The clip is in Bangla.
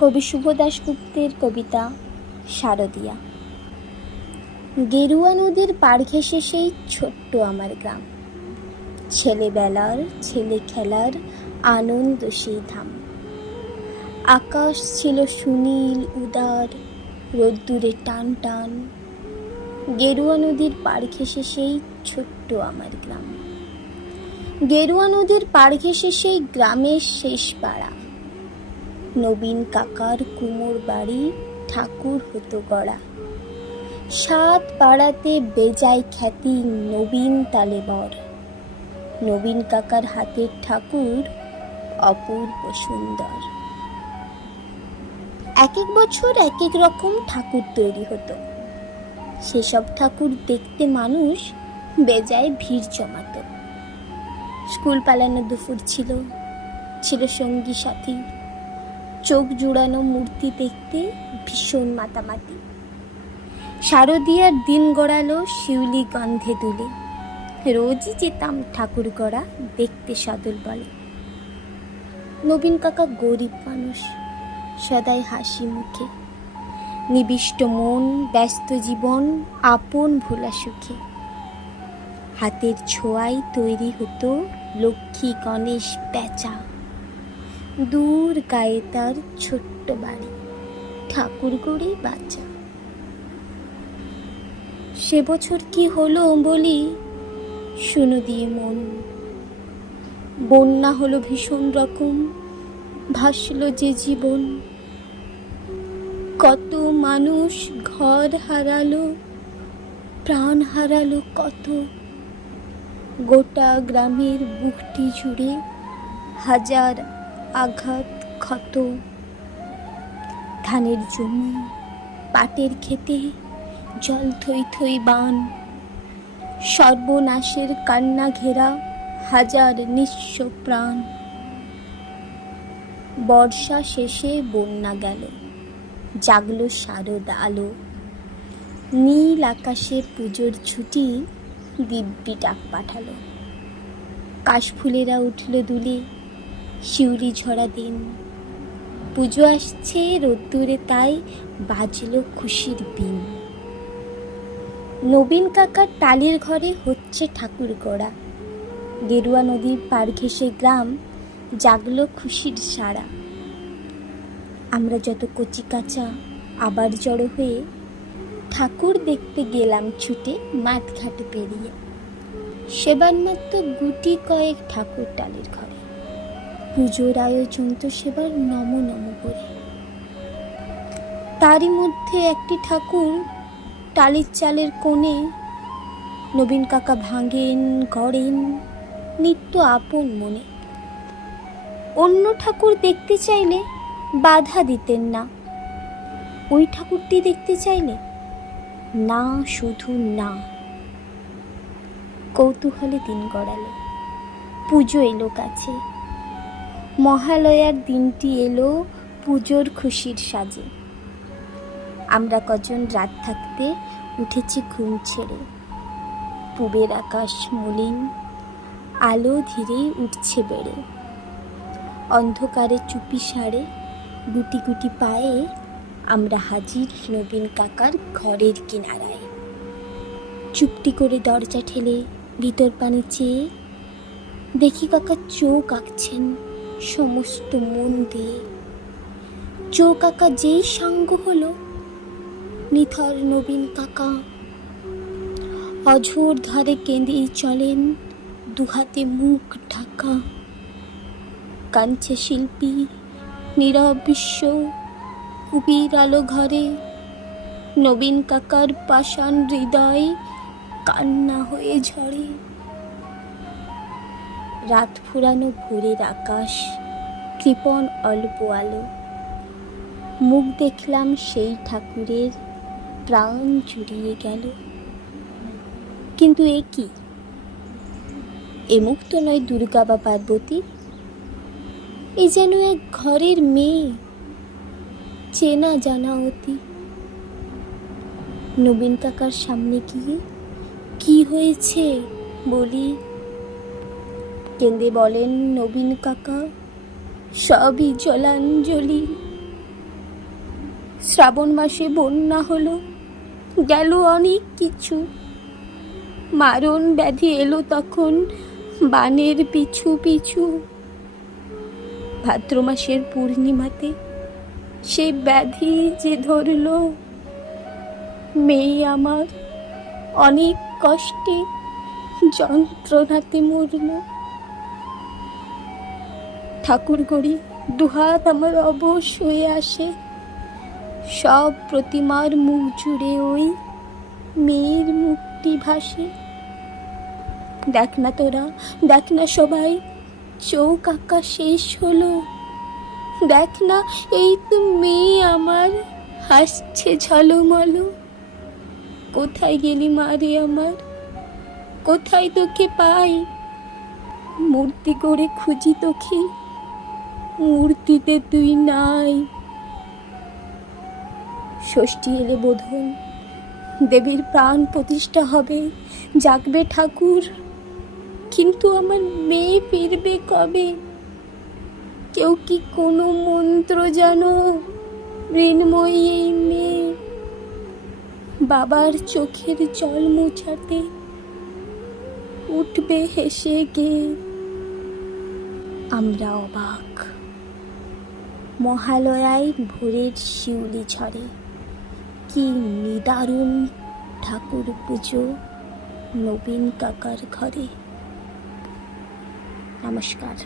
কবি শুভ দাশগুপ্তের কবিতা শারদিয়া। গেরুয়া নদীর পাড় ঘেঁষে সেই ছোট্ট আমার গ্রাম, ছেলেবেলার ছেলে খেলার আনন্দ সেই ধাম। আকাশ ছিল সুনীল উদার, রোদ্দুরে টান টান। গেরুয়া নদীর পাড় ঘেঁষে সেই ছোট্ট আমার গ্রাম। গেরুয়া নদীর পাড় ঘেঁষে সেই গ্রামের শেষ পাড়া, নবীন কাকার কুমোর বাড়ি ঠাকুর হতো গড়া। 7 পাড়াতে বেজায় খ্যাতি নবীন তালে বর, নবীন কাকার হাতের ঠাকুর অপূর্ব সুন্দর। এক এক বছর এক এক রকম ঠাকুর তৈরি হতো, সেসব ঠাকুর দেখতে মানুষ বেজায় ভিড় জমাতো। স্কুল পালানো দুপুর ছিল, ছিল সঙ্গী সাথী, চোখ জুড়ানো মূর্তি দেখতে ভীষণ মাতামাতি। শারদিয়ার দিন গড়ালো শিউলি গন্ধে দুলে, রোজই যেতাম ঠাকুর গড়া দেখতে সদল বলে। নবীন কাকা গরিব মানুষ, সদাই হাসি মুখে, নিবিষ্ট মন, ব্যস্ত জীবন, আপন ভোলা সুখে। হাতের ছোঁয়ায় তৈরি হতো লক্ষ্মী গণেশ প্যাঁচা, দূর গায়ে তার ছোট্ট বাড়ি, ঠাকুর গড়ে বাঁচা। সে বছর কি হলো বলি, শুনো দিয়ে মন। বন্যা হলো ভীষণ রকম, ভাসলো যে জীবন। কত মানুষ ঘর হারালো, প্রাণ হারালো কত। গোটা গ্রামের বুকটি জুড়ে হাজার আঘাত ক্ষত। ধানের জমি, পাটের খেতে জল থই থই বান, সর্বনাশের কান্না ঘেরা হাজার নিঃস্ব প্রাণ। বর্ষা শেষে বন্যা গেল, জাগলো শারদ আলো। নীল আকাশে পুজোর ছুটি দিব্যি ডাক পাঠালো। কাশফুলেরা উঠল দুলে, শিউলি ঝরা দিন। পুজো আসছে রোদ্দুরে, তাই বাজলো খুশির বিন। নবীন কাকার টালির ঘরে হচ্ছে ঠাকুর গড়া। গেরুয়া নদীর পাড় ঘেঁষে গ্রাম, জাগলো খুশির সাড়া। আমরা যত কচি কাঁচা আবার জড়ো হয়ে ঠাকুর দেখতে গেলাম ছুটে মাঠ ঘাট পেরিয়ে। সেবার মাত্র গুটি কয়েক ঠাকুর টালির ঘরে, পুজোর আয়োজন তো সেবার নম নম করে। তারই মধ্যে একটি ঠাকুর টালির চালের কোণে, নবীন কাকা ভাঙেন গড়েন নিত্য আপন মনে। অন্য ঠাকুর দেখতে চাইলে বাধা দিতেন না, ওই ঠাকুরটি দেখতে চাইলে না, শুধু না। কৌতূহলে দিন গড়ালো, পুজো এলো কাছে। মহালয়ার দিনটি এলো পুজোর খুশির সাজে। আমরা কজন রাত থাকতে উঠেছি ঘুম ছেড়ে। পূবের আকাশ মলিন, আলো ধীরে উঠছে বেড়ে। অন্ধকারে চুপি সারে গুটি গুটি পায়ে আমরা হাজির নবীন কাকার ঘরের কিনারায়। চুপটি করে দরজা ঠেলে ভিতর পানে চেয়ে দেখি কাকা চোখ আঁকছেন সমস্ত মন দিয়ে। চোখ আঁকা যেই সাঙ্গ হলো, নিথর নবীন কাকা অঝোর ধারে কেঁদেই চলেন, দুহাতে মুখ ঢাকা। কাঁদছে শিল্পী, নীরব বিশ্ব, কুপির আলো ঘরে। নবীন কাকার পাষাণ হৃদয় কান্না হয়ে ঝরে। রাত ফুরানো ভোরের আকাশ, কৃপণ অল্প আলো। মুখ দেখলাম সেই ঠাকুরের, প্রাণ জুড়িয়ে গেল। কিন্তু এ কি? এ মুখ তো নয় দুর্গা বা পার্বতী, এ যেন এক ঘরের মেয়ে, চেনা জানা অতি। নবীন কাকার সামনে গিয়ে কি হয়েছে বলি, কেঁদে বলেন নবীন কাকা, সবই জলাঞ্জলি। শ্রাবণ মাসে বন্যা হলো, গেল অনেক কিছু। মারণ ব্যাধি এলো তখন বানের পিছু পিছু। ভাদ্র মাসের পূর্ণিমাতে সে ব্যাধি যে ধরল, মেয়ে আমার অনেক কষ্টে যন্ত্রণাতে মরল। ঠাকুর গড়ি দুহাত আমার অবশ হয়ে আসে, সব প্রতিমার মুখ জুড়ে ওই মেয়ের মুক্তি ভাসে। দেখ না তোরা, দেখ না সবাই, চোখ আঁকা শেষ হলো। দেখ না, এই তো মেয়ে আমার হাসছে ঝলমল। কোথায় গেলি মা রে আমার, কোথায় তোকে পাই? মূর্তি করে খুঁজি তোকে, মূর্তিতে তুই নাই। ষষ্ঠী এলে বোধন, দেবীর প্রাণ প্রতিষ্ঠা হবে, জাগবে ঠাকুর। কিন্তু আমার মেয়ে ফিরবে কবে? কেউ কি কোনো মন্ত্র জানো? ঋণময়ী এই মেয়ে বাবার চোখের জল মোছাতে উঠবে হেসে গে। আমরা অবাক। মহালয়ায় ভোরের শিউলি ঝরে, কি নিদারুণ ঠাকুর পুজো নবীন কাকার ঘরে। নমস্কার।